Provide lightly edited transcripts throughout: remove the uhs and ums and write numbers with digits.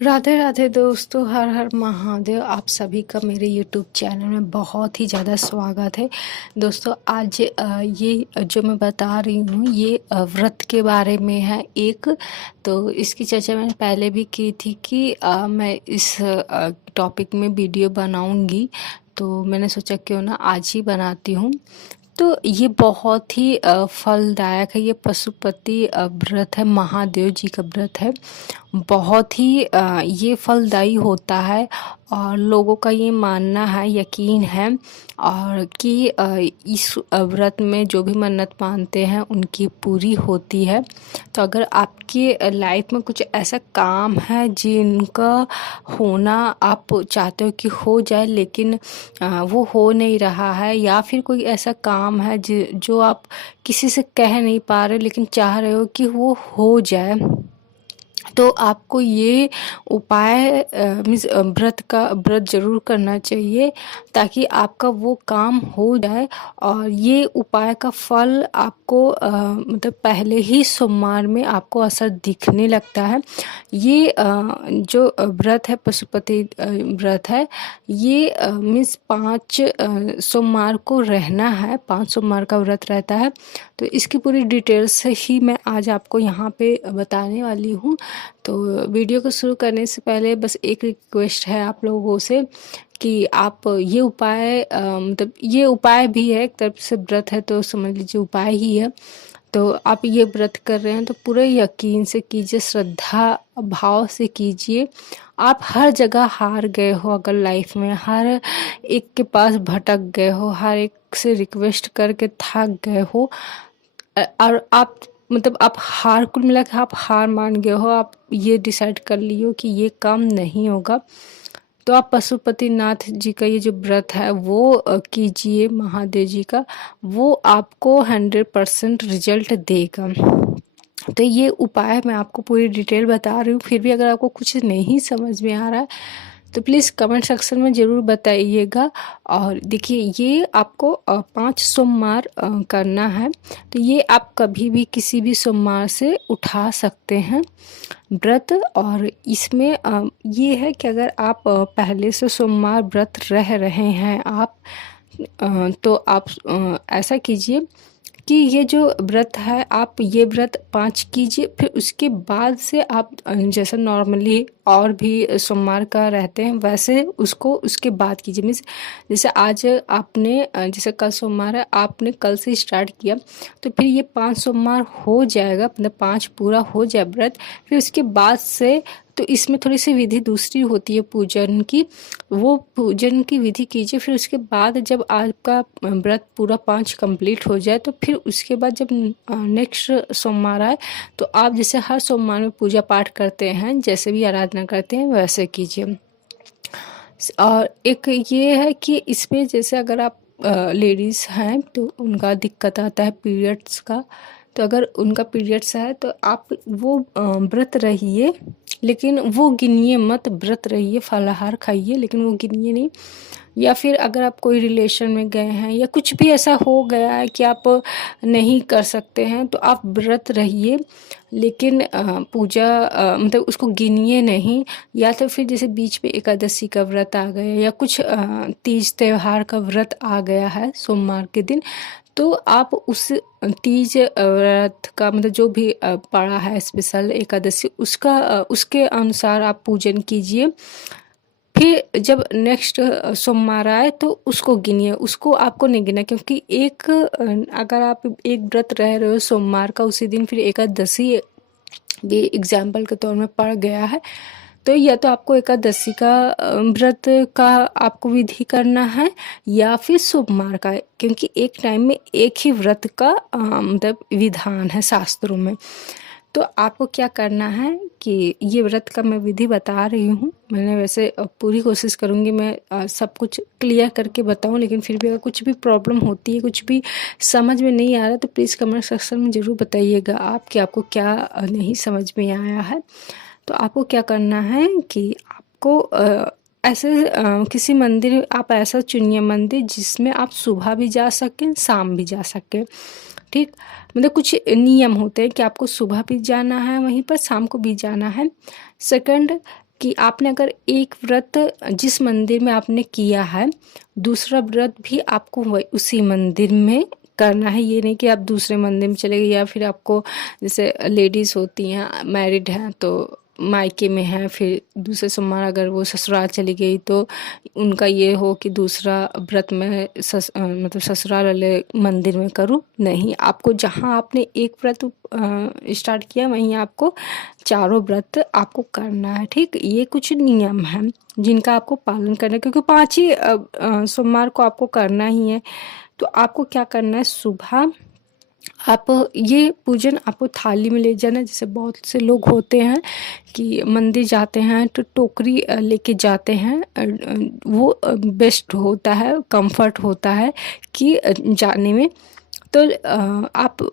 राधे राधे दोस्तों, हर हर महादेव। आप सभी का मेरे यूट्यूब चैनल में बहुत ही ज़्यादा स्वागत है। दोस्तों आज ये जो मैं बता रही हूँ ये व्रत के बारे में है एक। तो इसकी चर्चा मैंने पहले भी की थी कि मैं इस टॉपिक में वीडियो बनाऊंगी, तो मैंने सोचा क्यों ना आज ही बनाती हूँ। तो ये बहुत ही फलदायक है। ये पशुपति व्रत है, महादेव जी का व्रत है। बहुत ही ये फलदायी होता है और लोगों का ये मानना है, यकीन है और कि इस व्रत में जो भी मन्नत मानते हैं उनकी पूरी होती है। तो अगर आपकी लाइफ में कुछ ऐसा काम है जिनका होना आप चाहते हो कि हो जाए, लेकिन वो हो नहीं रहा है, या फिर कोई ऐसा काम है जो आप किसी से कह नहीं पा रहे लेकिन चाह रहे हो कि वो हो जाए, तो आपको ये उपाय मीन्स व्रत ज़रूर करना चाहिए ताकि आपका वो काम हो जाए। और ये उपाय का फल आपको मतलब पहले ही सोमवार में आपको असर दिखने लगता है। ये जो व्रत है, पशुपति व्रत है, ये मीन्स 5 सोमवार को रहना है, 5 सोमवार का व्रत रहता है। तो इसकी पूरी डिटेल्स ही मैं आज आपको यहाँ पे बताने वाली हूँ। तो वीडियो को शुरू करने से पहले बस एक रिक्वेस्ट है आप लोगों से कि आप ये उपाय मतलब ये उपाय भी है, एक तरफ से व्रत है तो समझ लीजिए उपाय ही है। तो आप ये व्रत कर रहे हैं तो पूरे यकीन से कीजिए, श्रद्धा भाव से कीजिए। आप हर जगह हार गए हो, अगर लाइफ में हर एक के पास भटक गए हो, हर एक से रिक्वेस्ट करके थक गए हो और आप मतलब आप हार, कुल मिला के आप हार मान गए हो, आप ये डिसाइड कर लिए हो कि ये काम नहीं होगा, तो आप पशुपतिनाथ जी का ये जो व्रत है वो कीजिए, महादेव जी का। वो आपको 100% रिजल्ट देगा। तो ये उपाय मैं आपको पूरी डिटेल बता रही हूँ, फिर भी अगर आपको कुछ नहीं समझ में आ रहा है तो प्लीज़ कमेंट सेक्शन में ज़रूर बताइएगा। और देखिए ये आपको 5 सोमवार करना है, तो ये आप कभी भी किसी भी सोमवार से उठा सकते हैं व्रत। और इसमें ये है कि अगर आप पहले से सोमवार व्रत रह रहे हैं आप, तो आप ऐसा कीजिए कि ये जो व्रत है आप ये व्रत 5 कीजिए, फिर उसके बाद से आप जैसा नॉर्मली और भी सोमवार का रहते हैं वैसे उसको उसके बाद कीजिए। मीन्स जैसे आज आपने जैसे कल सोमवार है, आपने कल से स्टार्ट किया तो फिर ये 5 सोमवार हो जाएगा, मतलब 5 पूरा हो जाए व्रत। फिर उसके बाद से तो इसमें थोड़ी सी विधि दूसरी होती है पूजन की, वो पूजन की विधि कीजिए। फिर उसके बाद जब आपका व्रत पूरा 5 कंप्लीट हो जाए तो फिर उसके बाद जब नेक्स्ट सोमवार आए तो आप जैसे हर सोमवार में पूजा पाठ करते हैं, जैसे भी आराधना करते हैं वैसे कीजिए। और एक ये है कि इसमें जैसे अगर आप लेडीज़ हैं तो उनका दिक्कत आता है पीरियड्स का, तो अगर उनका पीरियड्स है तो आप वो व्रत रहिए, लेकिन वो गिनिए मत, व्रत रहिए, फलाहार खाइए लेकिन वो गिनिए नहीं। या फिर अगर आप कोई रिलेशन में गए हैं या कुछ भी ऐसा हो गया है कि आप नहीं कर सकते हैं तो आप व्रत रहिए, लेकिन पूजा मतलब उसको गिनिए नहीं। या तो फिर जैसे बीच में एकादशी का व्रत आ गया या कुछ तीज त्योहार का व्रत आ गया है सोमवार के दिन, तो आप उस तीज व्रत का मतलब जो भी पड़ा है स्पेशल एकादशी उसका उसके अनुसार आप पूजन कीजिए। फिर जब नेक्स्ट सोमवार आए तो उसको गिनिए, उसको आपको नहीं गिना, क्योंकि एक अगर आप एक व्रत रह रहे हो सोमवार का, उसी दिन फिर एकादशी भी एग्जाम्पल के तौर में पड़ गया है, तो या तो आपको एकादशी का व्रत का आपको विधि करना है या फिर सोमवार का, क्योंकि एक टाइम में एक ही व्रत का मतलब विधान है शास्त्रों में। तो आपको क्या करना है कि ये व्रत का मैं विधि बता रही हूँ, मैंने वैसे पूरी कोशिश करूँगी मैं सब कुछ क्लियर करके बताऊँ, लेकिन फिर भी अगर कुछ भी प्रॉब्लम होती है, कुछ भी समझ में नहीं आ रहा तो प्लीज़ कमेंट सेक्शन में ज़रूर बताइएगा आप कि आपको क्या नहीं समझ में आया है। तो आपको क्या करना है कि आपको ऐसे किसी मंदिर आप ऐसा चुनिए मंदिर जिसमें आप सुबह भी जा सकें, शाम भी जा सकें। ठीक, मतलब कुछ नियम होते हैं कि आपको सुबह भी जाना है वहीं पर, शाम को भी जाना है। सेकंड, कि आपने अगर एक व्रत जिस मंदिर में आपने किया है, दूसरा व्रत भी आपको वही उसी मंदिर में करना है। ये नहीं कि आप दूसरे मंदिर में चले गए, या फिर आपको जैसे लेडीज़ होती हैं मैरिड हैं तो मायके में हैं, फिर दूसरे सोमवार अगर वो ससुराल चली गई तो उनका ये हो कि दूसरा व्रत में मतलब ससुराल वाले मंदिर में करूँ। नहीं, आपको जहाँ आपने एक व्रत स्टार्ट किया वहीं आपको चारों व्रत आपको करना है। ठीक, ये कुछ नियम हैं जिनका आपको पालन करना है, क्योंकि 5 ही सोमवार को आपको करना ही है। तो आपको क्या करना है, सुबह आप ये पूजन आपको थाली में ले जाना है। जैसे बहुत से लोग होते हैं कि मंदिर जाते हैं तो टोकरी लेके जाते हैं, वो बेस्ट होता है, कंफर्ट होता है कि जाने में। तो आप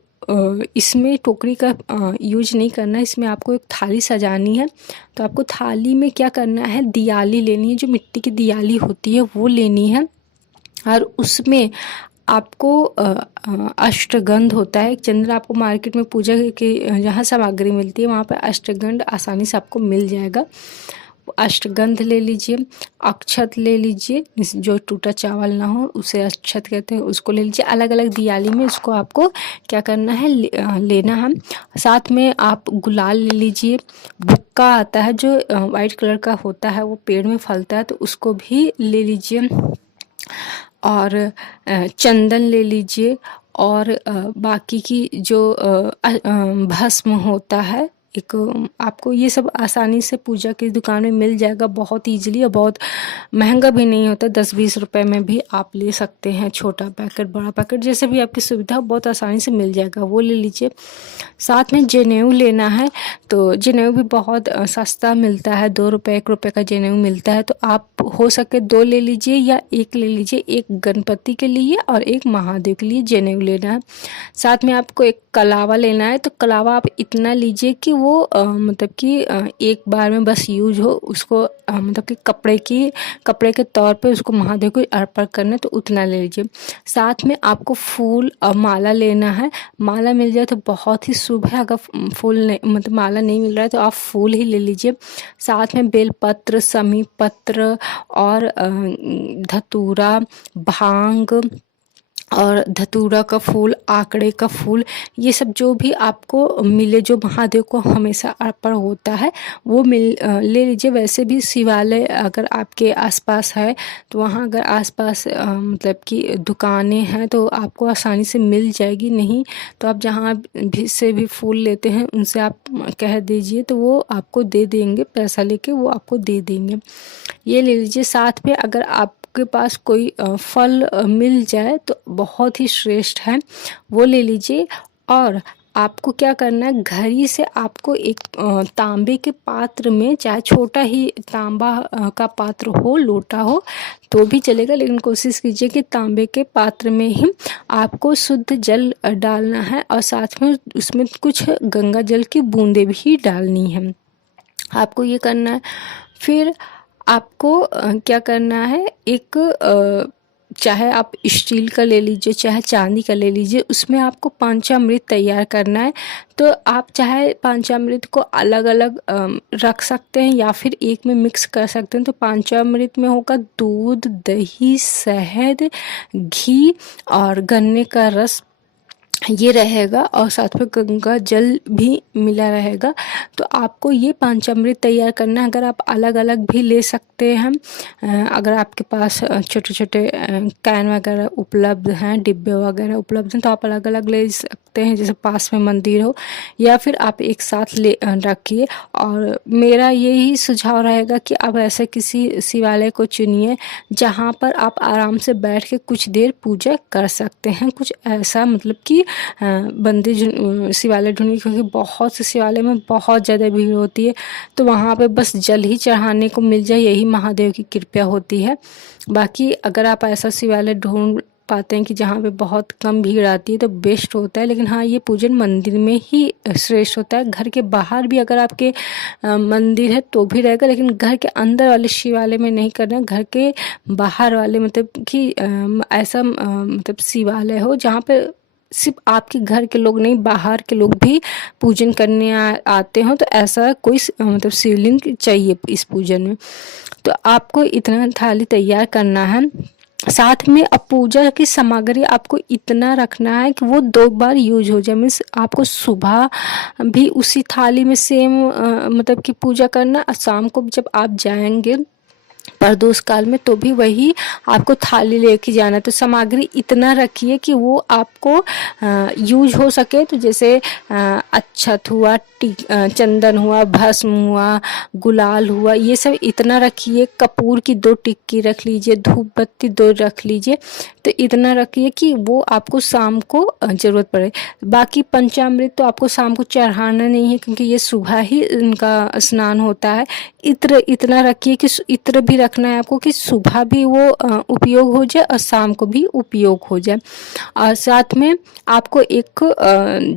इसमें टोकरी का यूज नहीं करना है, इसमें आपको एक थाली सजानी है। तो आपको थाली में क्या करना है, दियाली लेनी है, जो मिट्टी की दियाली होती है वो लेनी है। और उसमें आपको अष्टगंध होता है, एक चंद्र आपको मार्केट में पूजा की जहाँ सामग्री मिलती है वहाँ पर अष्टगंध आसानी से आपको मिल जाएगा। अष्टगंध ले लीजिए, अक्षत ले लीजिए, जो टूटा चावल ना हो उसे अक्षत कहते हैं, उसको ले लीजिए। अलग अलग दियाली में उसको आपको क्या करना है, लेना है। साथ में आप गुलाल ले लीजिए, बुक्का आता है जो वाइट कलर का होता है, वो पेड़ में फलता है, तो उसको भी ले लीजिए। और चंदन ले लीजिए, और बाकी की जो भस्म होता है, एक आपको ये सब आसानी से पूजा की दुकान में मिल जाएगा बहुत ईजिली, और बहुत महंगा भी नहीं होता। 10-20 रुपए में भी आप ले सकते हैं, छोटा पैकेट बड़ा पैकेट जैसे भी आपकी सुविधा बहुत आसानी से मिल जाएगा, वो ले लीजिए। साथ में जनेऊ लेना है, तो जनेऊ भी बहुत सस्ता मिलता है, 2 रुपये 1 रुपये का जनेऊ मिलता है। तो आप हो सके 2 ले लीजिए या 1 ले लीजिए, एक गणपति के लिए और एक महादेव के लिए जनेऊ लेना है। साथ में आपको एक कलावा लेना है, तो कलावा आप इतना लीजिए कि वो मतलब कि एक बार में बस यूज हो, उसको मतलब कि कपड़े के तौर पे उसको महादेव को अर्पण करना है, तो उतना ले लीजिए। साथ में आपको फूल और माला लेना है, माला मिल जाए तो बहुत ही शुभ है, अगर फूल नहीं मतलब माला नहीं मिल रहा है तो आप फूल ही ले लीजिए। साथ में बेलपत्र, समी पत्र और धतूरा, भांग और धतूरा का फूल, आकड़े का फूल, ये सब जो भी आपको मिले, जो महादेव को हमेशा अर्पण होता है वो ले लीजिए। वैसे भी शिवालय अगर आपके आसपास है तो वहाँ अगर आसपास मतलब कि दुकानें हैं तो आपको आसानी से मिल जाएगी। नहीं तो आप जहाँ भी से भी फूल लेते हैं उनसे आप कह दीजिए तो वो आपको दे देंगे, पैसा लेके वो आपको दे देंगे। ये ले लीजिए। साथ में अगर आपके पास कोई फल मिल जाए तो बहुत ही श्रेष्ठ है, वो ले लीजिए। और आपको क्या करना है, घर ही से आपको एक तांबे के पात्र में, चाहे छोटा ही तांबा का पात्र हो, लोटा हो तो भी चलेगा, लेकिन कोशिश कीजिए कि तांबे के पात्र में ही आपको शुद्ध जल डालना है, और साथ में उसमें कुछ गंगा जल की बूंदें भी डालनी है। आपको ये करना है। फिर आपको क्या करना है, एक चाहे आप स्टील का ले लीजिए चाहे चांदी का ले लीजिए, उसमें आपको पंचामृत तैयार करना है। तो आप चाहे पंचामृत को अलग अलग रख सकते हैं या फिर एक में मिक्स कर सकते हैं। तो पंचामृत में होगा दूध, दही, शहद, घी और गन्ने का रस, ये रहेगा, और साथ में गंगा जल भी मिला रहेगा। तो आपको ये पंचामृत तैयार करना है। अगर आप अलग अलग भी ले सकते हैं, अगर आपके पास छोटे छोटे कैन वगैरह उपलब्ध हैं, डिब्बे वगैरह उपलब्ध हैं, तो आप अलग अलग ले सकते हैं, जैसे पास में मंदिर हो, या फिर आप एक साथ ले रखिए। और मेरा यही सुझाव रहेगा कि आप ऐसे किसी शिवालय को चुनिए जहाँ पर आप आराम से बैठ के कुछ देर पूजा कर सकते हैं। कुछ ऐसा मतलब कि मंदिर शिवालय ढूंढिए, क्योंकि बहुत से शिवालय में बहुत ज़्यादा भीड़ होती है, तो वहाँ पे बस जल ही चढ़ाने को मिल जाए, यही महादेव की कृपा होती है। बाकी अगर आप ऐसा शिवालय ढूंढ पाते हैं कि जहाँ पे बहुत कम भीड़ आती है तो बेस्ट होता है। लेकिन हाँ, ये पूजन मंदिर में ही श्रेष्ठ होता है। घर के बाहर भी अगर आपके मंदिर है तो भी रहेगा, लेकिन घर के अंदर वाले शिवालय में नहीं करना। घर के बाहर वाले मतलब कि ऐसा मतलब शिवालय हो जहाँ पे सिर्फ आपके घर के लोग नहीं, बाहर के लोग भी पूजन करने आते हो, तो ऐसा कोई मतलब शिवलिंग चाहिए इस पूजन में। तो आपको इतना थाली तैयार करना है। साथ में अब पूजा की सामग्री आपको इतना रखना है कि वो 2 बार यूज हो जाए। मीन्स आपको सुबह भी उसी थाली में सेम मतलब कि पूजा करना, और शाम को जब आप जाएंगे प्रदोष काल में तो भी वही आपको थाली लेके जाना। तो सामग्री इतना रखिए कि वो आपको यूज हो सके। तो जैसे अक्षत हुआ, चंदन हुआ, भस्म हुआ, गुलाल हुआ, ये सब इतना रखिए। कपूर की 2 टिक्की रख लीजिए, धूप बत्ती 2 रख लीजिए। तो इतना रखिए कि वो आपको शाम को ज़रूरत पड़े। बाकी पंचामृत तो आपको शाम को चढ़ाना नहीं है, क्योंकि ये सुबह ही इनका स्नान होता है। इत्र इतना रखिए कि इत्र भी रखना है आपको कि सुबह भी वो उपयोग हो जाए और शाम को भी उपयोग हो जाए। और साथ में आपको एक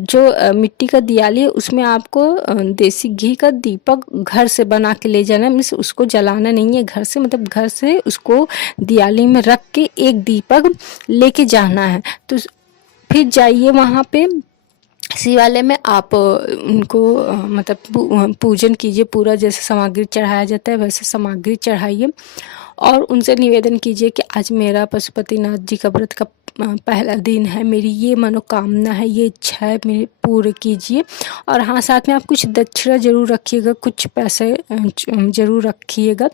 जो मिट्टी का दियाली है, उसमें आपको देसी घी का दीपक घर से बना के ले जाना है। मीन्स उसको जलाना नहीं है घर से, मतलब घर से उसको दियाली में रख के एक दीपक लेके जाना है। तो फिर जाइए वहाँ पे शिवालय में, आप उनको मतलब पूजन कीजिए। पूरा जैसे सामग्री चढ़ाया जाता है वैसे सामग्री चढ़ाइए, और उनसे निवेदन कीजिए कि आज मेरा पशुपतिनाथ जी का व्रत का पहला दिन है, मेरी ये मनोकामना है, ये इच्छा है, मेरी पूरी कीजिए। और हाँ, साथ में आप कुछ दक्षिणा ज़रूर रखिएगा, कुछ पैसे ज़रूर रखिएगा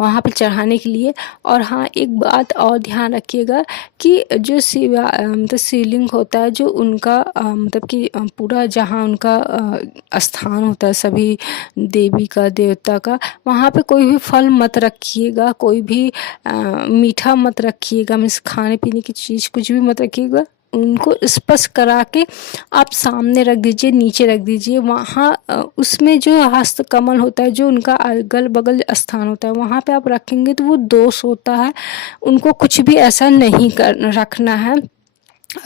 वहाँ पर चढ़ाने के लिए। और हाँ, एक बात और ध्यान रखिएगा कि जो मतलब शिवलिंग होता है, जो उनका मतलब कि पूरा जहाँ उनका स्थान होता है सभी देवी का, देवता का, वहाँ पे कोई भी फल मत रखिएगा, कोई भी मीठा मत रखिएगा। मीन्स खाने पीने की चीज़ कुछ भी मत रखिएगा। उनको स्पर्श करा के आप सामने रख दीजिए, नीचे रख दीजिए। वहाँ उसमें जो हस्तकमल होता है, जो उनका अगल बगल स्थान होता है, वहाँ पे आप रखेंगे तो वो दोष होता है। उनको कुछ भी ऐसा नहीं रखना है।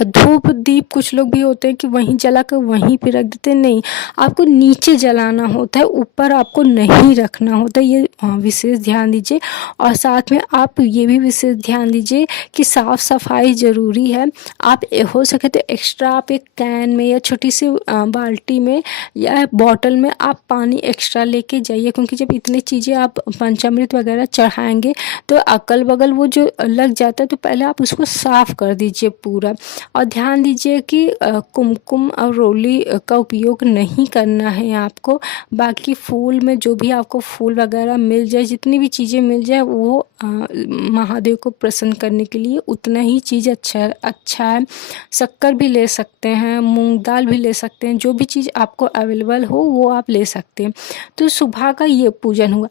धूप दीप कुछ लोग भी होते हैं कि वहीं जला कर वहीं पे रख देते हैं, नहीं, आपको नीचे जलाना होता है, ऊपर आपको नहीं रखना होता है। ये विशेष ध्यान दीजिए। और साथ में आप ये भी विशेष ध्यान दीजिए कि साफ़ सफाई ज़रूरी है। आप हो सके तो एक्स्ट्रा आप एक कैन में या छोटी सी बाल्टी में या बॉटल में आप पानी एक्स्ट्रा लेके जाइए, क्योंकि जब इतनी चीज़ें आप पंचामृत वगैरह चढ़ाएंगे तो अगल बगल वो जो लग जाता है, तो पहले आप उसको साफ़ कर दीजिए पूरा। और ध्यान दीजिए कि कुमकुम और रोली का उपयोग नहीं करना है आपको। बाकी फूल में जो भी आपको फूल वगैरह मिल जाए, जितनी भी चीज़ें मिल जाए, वो महादेव को प्रसन्न करने के लिए उतना ही चीज़ अच्छा है। शक्कर भी ले सकते हैं, मूंग दाल भी ले सकते हैं, जो भी चीज़ आपको अवेलेबल हो वो आप ले सकते हैं। तो सुबह का ये पूजन हुआ।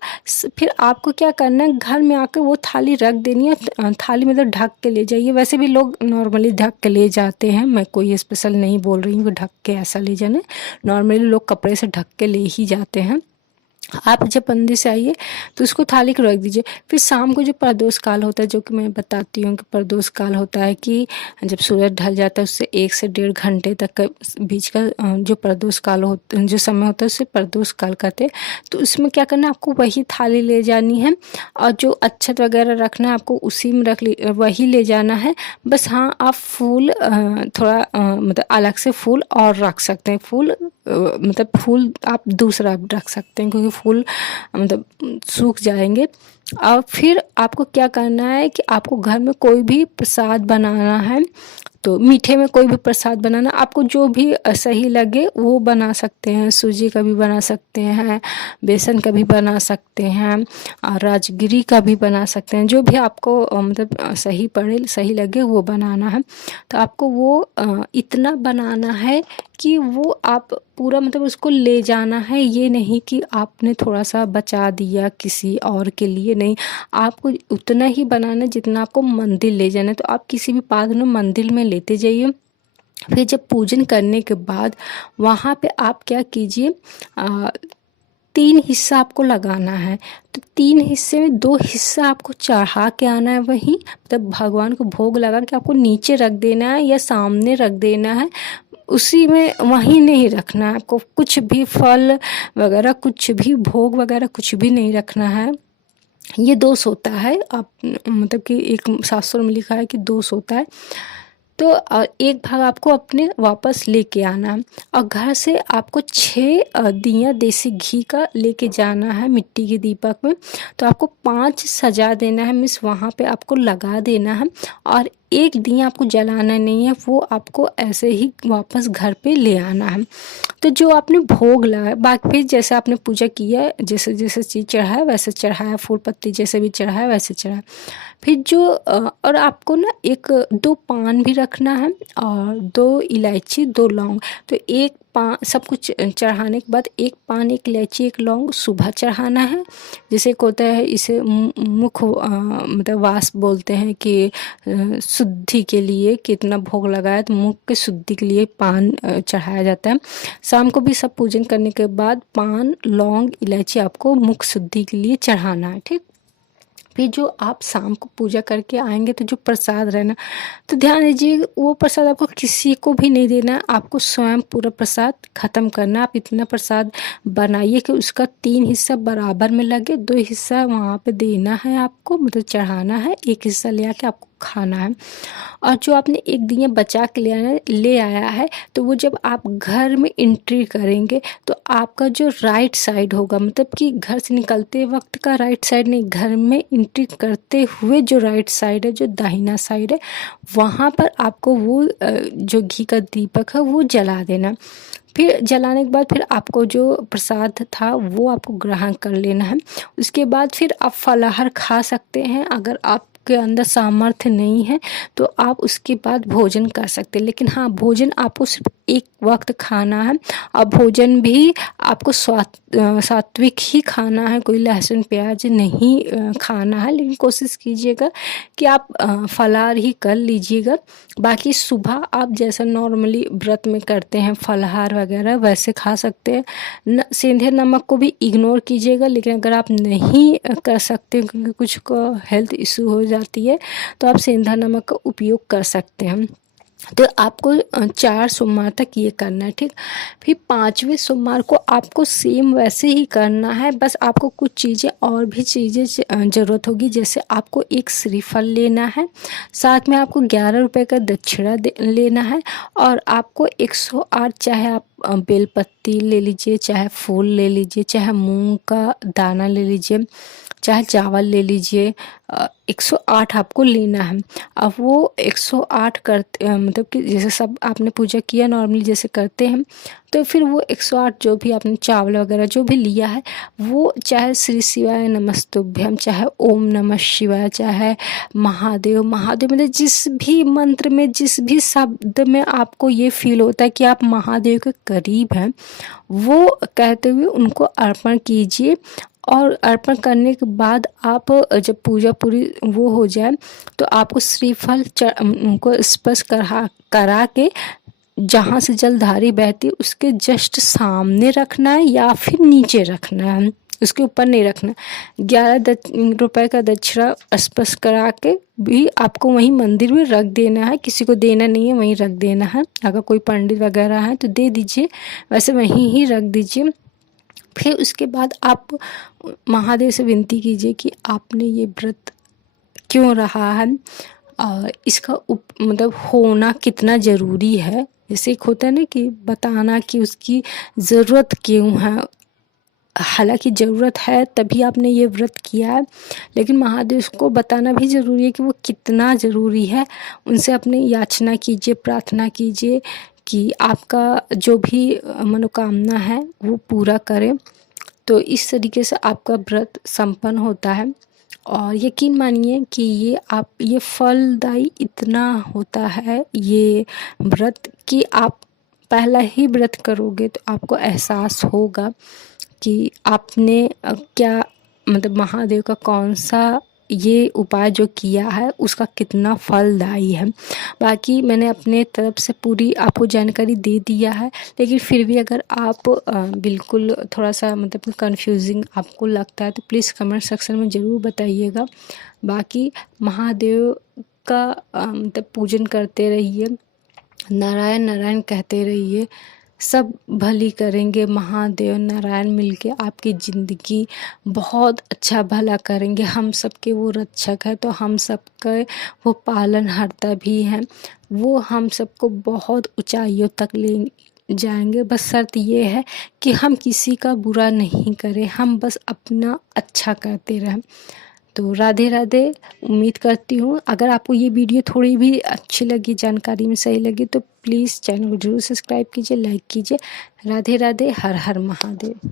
फिर आपको क्या करना है, घर में आकर वो थाली रख देनी है। थाली मतलब ढक के ले जाइए। वैसे भी लोग नॉर्मली ढक के ले जाते हैं, मैं कोई स्पेशल नहीं बोल रही हूँ कि ढक के ऐसा ले जाना। नॉर्मली लोग कपड़े से ढक के ले ही जाते हैं। आप जब मंदिर से आइए तो उसको थाली को रख दीजिए। फिर शाम को जो प्रदोष काल होता है, जो कि मैं बताती हूँ कि प्रदोष काल होता है कि जब सूरज ढल जाता है उससे 1 से 1.5 घंटे तक का बीच का जो प्रदोष काल होता, जो समय होता है उसे प्रदोष काल कहते हैं। तो उसमें क्या करना है, आपको वही थाली ले जानी है, और जो अक्षत वगैरह रखना है आपको उसी में वही ले जाना है। बस हाँ, आप फूल थोड़ा मतलब अलग से फूल और रख सकते हैं। फूल मतलब फूल आप दूसरा रख सकते हैं, क्योंकि फूल मतलब सूख जाएंगे। और फिर आपको क्या करना है कि आपको घर में कोई भी प्रसाद बनाना है, तो मीठे में कोई भी प्रसाद बनाना, आपको जो भी सही लगे वो बना सकते हैं। सूजी का भी बना सकते हैं, बेसन का भी बना सकते हैं, और राजगिरी का भी बना सकते हैं। जो भी आपको मतलब सही पड़े, सही लगे वो बनाना है। तो आपको वो इतना बनाना है कि वो आप पूरा मतलब उसको ले जाना है। ये नहीं कि आपने थोड़ा सा बचा दिया किसी और के लिए, नहीं, आपको उतना ही बनाना है जितना आपको मंदिर ले जाना है। तो आप किसी भी पात्र में मंदिर में लेते जाइए। फिर जब पूजन करने के बाद वहाँ पे आप क्या कीजिए, 3 हिस्सा आपको लगाना है। तो 3 हिस्से में 2 हिस्सा आपको चढ़ा के आना है, वहीं मतलब भगवान को भोग लगा के आपको नीचे रख देना है या सामने रख देना है। उसी में वहीं नहीं रखना है आपको, कुछ भी फल वगैरह, कुछ भी भोग वगैरह कुछ भी नहीं रखना है। ये दोष होता है। आप मतलब कि एक शास्त्रों में लिखा है कि दोष होता है। तो एक भाग आपको अपने वापस लेके आना है और घर से आपको 6 दिया देसी घी का लेके जाना है मिट्टी के दीपक में। तो आपको 5 सजा देना है, मीन्स वहाँ पे आपको लगा देना है और एक दिया आपको जलाना नहीं है, वो आपको ऐसे ही वापस घर पे ले आना है। तो जो आपने भोग लगाया, बाकी फिर जैसे आपने पूजा किया है, जैसे जैसे चीज़ चढ़ाया वैसे चढ़ाया, फूल पत्ती जैसे भी चढ़ाया वैसे चढ़ाया। फिर जो और आपको ना 1-2 पान भी रखना है और 2 इलायची, 2 लौंग। तो एक पान सब कुछ चढ़ाने के बाद 1 पान, 1 इलायची, 1 लौंग सुबह चढ़ाना है। जैसे एक होता है इसे मुख मतलब वास बोलते हैं कि शुद्धि के लिए कितना भोग लगाया, तो मुख के शुद्धि के लिए पान चढ़ाया जाता है। शाम को भी सब पूजन करने के बाद पान, लौंग, इलायची आपको मुख शुद्धि के लिए चढ़ाना है, ठीक। फिर जो आप शाम को पूजा करके आएंगे तो जो प्रसाद रहना, तो ध्यान दीजिए वो प्रसाद आपको किसी को भी नहीं देना है, आपको स्वयं पूरा प्रसाद ख़त्म करना। आप इतना प्रसाद बनाइए कि उसका 3 हिस्सा बराबर में लगे, 2 हिस्सा वहाँ पे देना है आपको, मतलब चढ़ाना है, 1 हिस्सा ले आके आपको खाना है। और जो आपने एक दिया बचा के ले आया है, तो वो जब आप घर में एंट्री करेंगे तो आपका जो राइट साइड होगा, मतलब कि घर से निकलते वक्त का राइट साइड नहीं, घर में एंट्री करते हुए जो राइट साइड है, जो दाहिना साइड है, वहाँ पर आपको वो जो घी का दीपक है वो जला देना। फिर जलाने के बाद फिर आपको जो प्रसाद था वो आपको ग्रहण कर लेना है। उसके बाद फिर आप फलाहार खा सकते हैं। अगर आपके अंदर सामर्थ्य नहीं है तो आप उसके बाद भोजन कर सकते हैं, लेकिन हाँ, भोजन आपको सिर्फ एक वक्त खाना है और भोजन भी आपको सात्विक ही खाना है, कोई लहसुन प्याज नहीं खाना है। लेकिन कोशिश कीजिएगा कि आप फलाहार ही कर लीजिएगा। बाकी सुबह आप जैसा नॉर्मली व्रत में करते हैं फलाहार वगैरह वैसे खा सकते हैं। सेंधे नमक को भी इग्नोर कीजिएगा, लेकिन अगर आप नहीं कर सकते क्योंकि कुछ को हेल्थ इशू हो जाती है तो आप सेंधा नमक का उपयोग कर सकते हैं। तो आपको 4 सोमवार तक ये करना है, ठीक। फिर 5वें सोमवार को आपको सेम वैसे ही करना है, बस आपको कुछ चीज़ें और भी चीज़ें ज़रूरत होगी। जैसे आपको एक श्रीफल लेना है, साथ में आपको 11 रुपए का दक्षिणा लेना है और आपको 108, चाहे आप बेलपत्ती ले लीजिए, चाहे फूल ले लीजिए, चाहे मूंग का दाना ले लीजिए, चाहे चावल ले लीजिए, 108 आपको लेना है। अब वो 108 करते मतलब कि जैसे सब आपने पूजा किया नॉर्मली जैसे करते हैं, तो फिर वो 108 जो भी आपने चावल वगैरह जो भी लिया है, वो चाहे श्री शिवाय नमस्तुभ्यम, चाहे ओम नमः शिवाय, चाहे महादेव महादेव, मतलब जिस भी मंत्र में, जिस भी शब्द में आपको ये फील होता है कि आप महादेव के करीब हैं, वो कहते हुए उनको अर्पण कीजिए। और अर्पण करने के बाद आप जब पूजा पूरी वो हो जाए तो आपको श्रीफल उनको स्पर्श करा के जहाँ से जलधारी बहती है उसके जस्ट सामने रखना है या फिर नीचे रखना है, उसके ऊपर नहीं रखना। 11 रुपए का दक्षिणा स्पर्श करा के भी आपको वहीं मंदिर में रख देना है, किसी को देना नहीं है, वहीं रख देना है। अगर कोई पंडित वगैरह है तो दे दीजिए, वैसे वहीं ही रख दीजिए। फिर उसके बाद आप महादेव से विनती कीजिए कि आपने ये व्रत क्यों रहा है, इसका मतलब होना कितना ज़रूरी है। जैसे एक होता है ना कि बताना कि उसकी ज़रूरत क्यों है, हालांकि ज़रूरत है तभी आपने ये व्रत किया है, लेकिन महादेव को बताना भी ज़रूरी है कि वो कितना ज़रूरी है। उनसे अपनी याचना कीजिए, प्रार्थना कीजिए कि आपका जो भी मनोकामना है वो पूरा करें। तो इस तरीके से आपका व्रत संपन्न होता है और यकीन मानिए कि ये फलदायी इतना होता है ये व्रत कि आप पहला ही व्रत करोगे तो आपको एहसास होगा कि आपने क्या मतलब महादेव का कौन सा ये उपाय जो किया है उसका कितना फलदायी है। बाकी मैंने अपने तरफ से पूरी आपको जानकारी दे दिया है, लेकिन फिर भी अगर आप बिल्कुल थोड़ा सा मतलब कंफ्यूजिंग आपको लगता है तो प्लीज़ कमेंट सेक्शन में ज़रूर बताइएगा। बाकी महादेव का मतलब पूजन करते रहिए, नारायण नारायण कहते रहिए। सब भली करेंगे। महादेव नारायण मिलके आपकी ज़िंदगी बहुत अच्छा भला करेंगे। हम सबके वो रक्षक है, तो हम सबके वो पालनहार्ता भी हैं। वो हम सबको बहुत ऊंचाइयों तक ले जाएंगे। बस शर्त ये है कि हम किसी का बुरा नहीं करें, हम बस अपना अच्छा करते रहें। तो राधे राधे। उम्मीद करती हूँ अगर आपको ये वीडियो थोड़ी भी अच्छी लगी, जानकारी में सही लगी, तो प्लीज़ चैनल को जरूर सब्सक्राइब कीजिए, लाइक कीजिए। राधे राधे। हर हर महादेव।